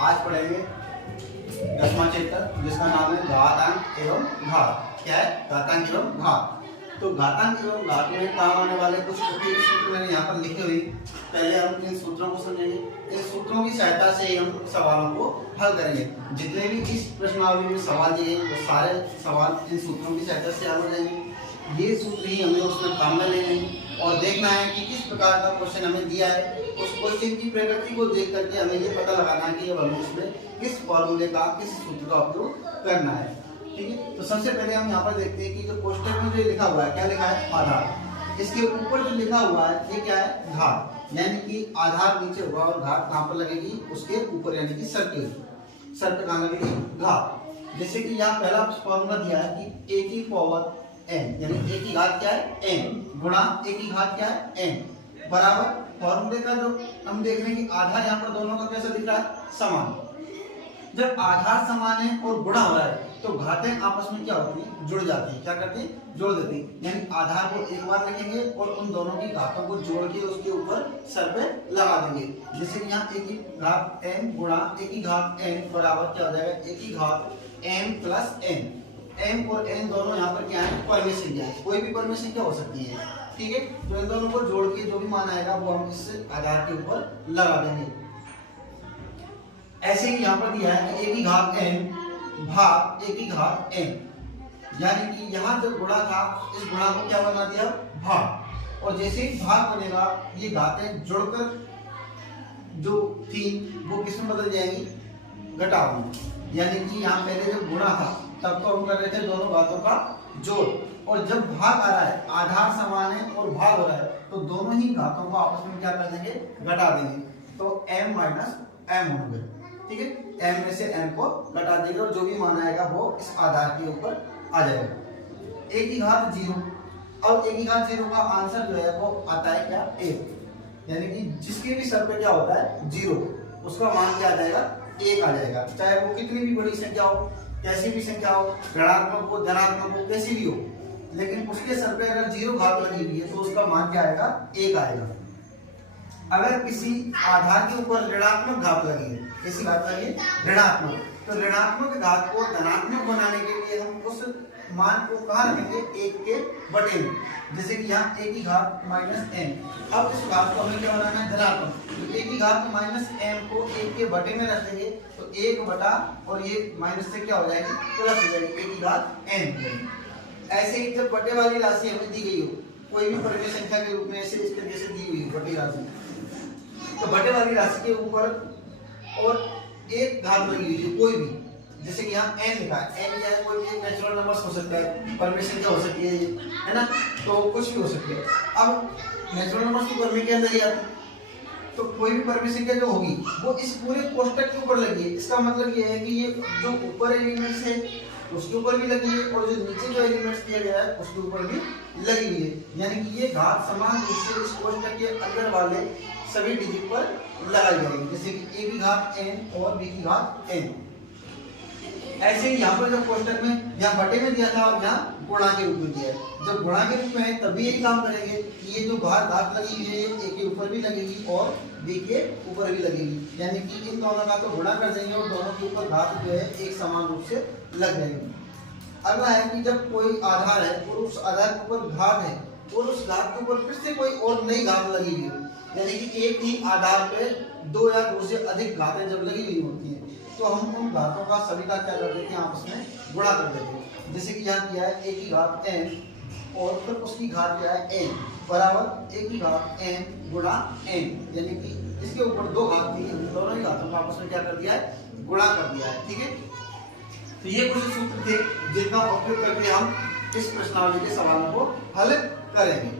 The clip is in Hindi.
आज पढ़ेंगे 10वां चैप्टर जिसका नाम है घातांक एवं घात। क्या है? घातांक एवं घात। तो घातांक एवं घात में काम आने वाले कुछ उपयोगी सूत्र मैंने यहाँ पर लिखे हुए। पहले हम इन सूत्रों को समझेंगे। इन सूत्रों की सहायता से हम सवालों को हल करेंगे। जितने भी इस प्रश्नावली में सवाल दिए हैं वो सारे सवाल इन सूत्रों की सहायता से हल हो जाएंगे। ये सूत्र ही हमें उसमें काम में लेने हैं और देखना है कि किस प्रकार का क्वेश्चन हमें दिया है। उस क्वेश्चन की प्रकृति को देख करके हमें ये पता लगाना है कि अब हमें इसमें किस फॉर्मूले का, किस सूत्र का उपयोग करना है। ठीक है, तो सबसे पहले हम यहाँ पर देखते हैं कि जो कोष्टक में जो लिखा हुआ है, क्या लिखा है? आधार। इसके ऊपर जो लिखा हुआ है ये क्या है? घात। यानी कि आधार नीचे होगा और घात कहाँ पर लगेगी? उसके ऊपर, यानी कि सर के ऊपर। सर पे कहाँ लगेगी? घात। जैसे कि यहाँ पहला फॉर्मूला दिया है कि a की पावर n, यानी a की घात क्या है? n गुणा a की घात क्या है? n बराबर फॉर्मूले का जो हम देख रहे हैं कि आधार यहाँ पर दोनों का कैसा दिख रहा है? समान। जब आधार समान है और गुणा हो रहा है तो घातें आपस में क्या होती है? जुड़ जाती है। क्या करते हैं? जोड़ देते हैं। यानी आधार को एक बार लिखेंगे और उन दोनों की घातों को जोड़ के उसके ऊपर सर पे लगा देंगे। जैसे कि यहाँ a की घात n गुणा a की घात n बराबर क्या हो जाएगा? a की घात m प्लस n। m और n दोनों यहाँ पर क्या है? परमेय संख्या है। कोई भी परमेय संख्या हो सकती है। ठीक है, तो इन दोनों को जोड़ के जो भी मान आएगा वो हम इस आधार के ऊपर लगा देंगे। ऐसे ही यहाँ पर दिया है कि a की घात n भाग a की घात n, यानी कि यहाँ जो गुणा था इस गुणा को क्या बना दिया? भाग। और जैसे ही भाग बनेगा ये घातें जुड़कर जो थी वो किसमें बदल जाएंगी? घटाव में। यानी कि यहाँ पहले जो गुणा था तब तो हम कर रहे थे दोनों घातों का जोड़, और जब भाग आ रहा है, आधार समान है और भाग हो रहा है, तो दोनों ही घातों को आपस में क्या कर देंगे? घटा देंगे। तो m माइनस m हो गए। ठीक है, m में से m को घटा देंगे और जो भी मान आएगा वो इस आधार के ऊपर आ जाएगा। a की घात 0, और a की घात 0 का आंसर जो है वो आता है क्या? 1। यानी कि जिसके भी सर पे क्या होता है? 0, उसका मान क्या आ जाएगा? 1 आ जाएगा। चाहे वो कितनी भी बड़ी संख्या हो, कैसी भी संख्या हो, ऋणात्मक हो, धनात्मक हो, कैसी भी हो, लेकिन उसके सर पे अगर 0 घात लगी हुई है तो उसका मान क्या आएगा? 1 आएगा। अगर किसी आधार के ऊपर ऋणात्मक घात लगी है, कैसी घात लगी है? ऋणात्मक, तो ऋणात्मक घात को धनात्मक बनाने के लिए हम उस मान को कहाँ रखेंगे? 1 के बटे में। जैसे कि यहाँ a की घात माइनस m। अब इस घात को हमें क्या बनाना है? धनात्मक। तो a की घात माइनस m को 1 के बटे में रख देंगे तो 1 बटा और ये माइनस से क्या हो जाएगी? प्लस हो जाएगी, a की घात n। ऐसे ही जब बटे वाली राशि हमें दी गई हो, कोई भी परमेय संख्या के रूप में ऐसे इस तरीके से दी हुई बटी राशि, तो बटे वाली राशि के ऊपर और एक घात लगी हुई है कोई भी, जैसे कि यहाँ n लिखा है, n क्या है? कोई भी नेचुरल नंबर्स हो सकता है, परमेय संख्या हो सकती है ना, तो कुछ भी हो सकती है। अब नेचुरल नंबर्स की परमेय के अंदर ही आती है, तो कोई भी परमेय संख्या जो होगी वो इस पूरे कोष्टक के ऊपर लगी है। इसका मतलब ये है कि ये जो ऊपर एलिमेंट्स है उसके ऊपर भी लगी है और जो नीचे जो एलिमेंट्स दिया गया है उसके ऊपर भी लगी हुई है। यानी कि ये घात समान रूप से इस कोष्टक के अंदर वाले सभी डिजिट पर लगाई जाएगी। जैसे कि a की घात n और b की घात n। ऐसे ही यहाँ पर जो कोष्टक में यहाँ बटे में दिया था और यहाँ गुणा के रूप में दिया है। जब गुणा के रूप में है तभी यही काम करेंगे कि ये जो घात लगी हुई है a के ऊपर भी लगेगी और b के ऊपर भी लगेगी। यानी कि इन दोनों का तो गुणा कर देंगे और दोनों के ऊपर घात जो है एक समान रूप से लग जाएगी। अगला है कि जब कोई आधार है और उस आधार के ऊपर घात है और उस घात के ऊपर फिर से कोई और नई घात लगी हुई है, यानी कि एक ही आधार पे 2 या 2 से अधिक घातें जब लगी हुई होती हैं तो हम उन घातों का सभी का क्या कर देते हैं? आपस में गुणा कर देते हैं। जैसे कि यहाँ किया है a की घात n और फिर उसकी घात क्या है? n बराबर a की घात n गुणा n, यानी कि इसके ऊपर 2 घात थी, दोनों ही घातों का आपस में क्या कर दिया है? गुणा कर दिया है। ठीक है, तो ये कुछ सूत्र थे जिनका उपयोग करके हम इस प्रश्नावली के सवालों को हल करेंगे।